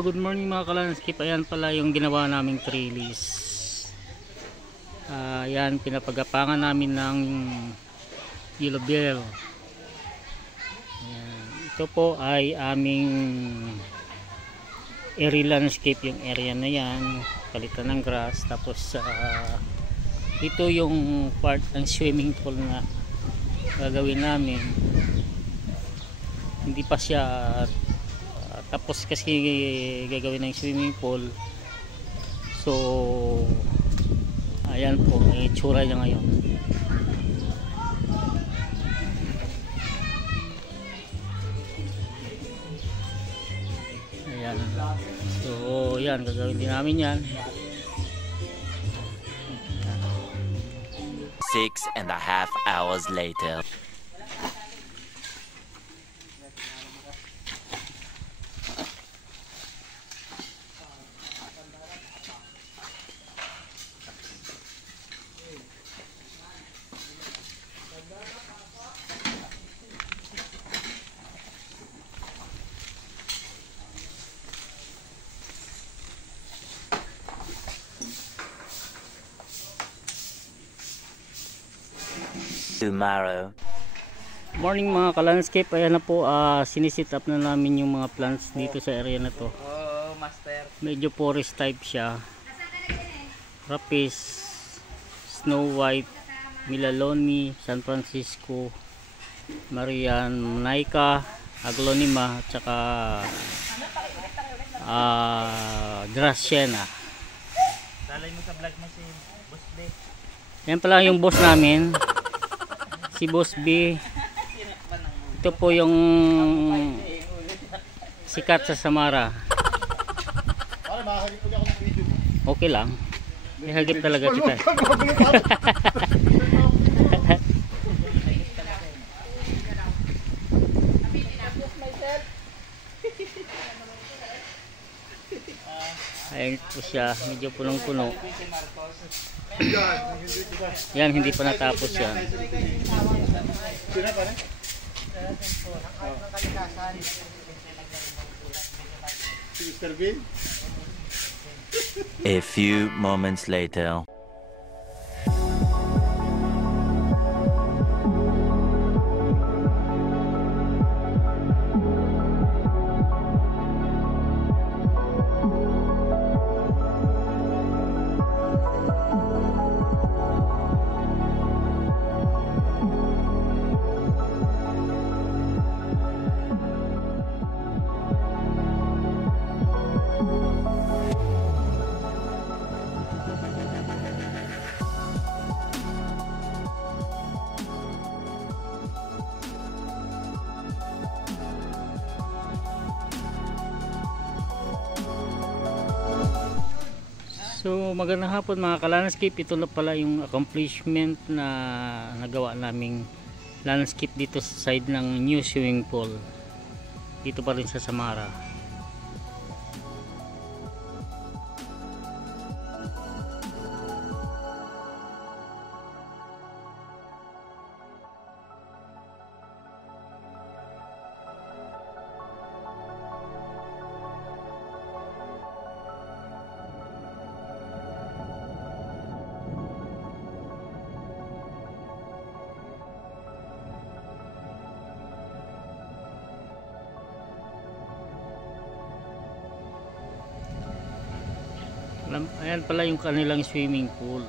good morning mga kalanskip. Ayan pala yung ginawa naming trellis. Ayan, pinapagapangan namin ng yellow bell. Ayan. Ito po ay aming airy landscape, yung area na yan. Palitan ng grass. Tapos ito yung part ng swimming pool na gagawin namin. Hindi pa siya tapos kasi gagawin ng swimming pool. So ayan po ang itsura niya ngayon. Ayan. So yan, gagawin din namin yan. 6.5 hours later. Tomorrow. Morning mga kalandscape. Ayan na po, sinisit up na namin yung mga plants dito sa area na to. Oh, master. Medyo forest type siya. Rapis, Snow White, Milaloni, San Francisco, Marian, Naika, Aglonema, at saka Graciana. Dalay mo sa vlog mo si Boss B. Yan pala yung boss namin, si Boss B. Ito po yung sikat sa Samara. Okay lang. Ihagip talaga kita. Ayan po siya, medyo punong-puno. Yan, hindi pa natapos yan. A few moments later. So magandang hapon mga kalandscape. Ito na pala yung accomplishment na nagawa naming landscape dito sa side ng new swimming pool. Dito pa rin sa Samara. Ayan pala yung kanilang swimming pool.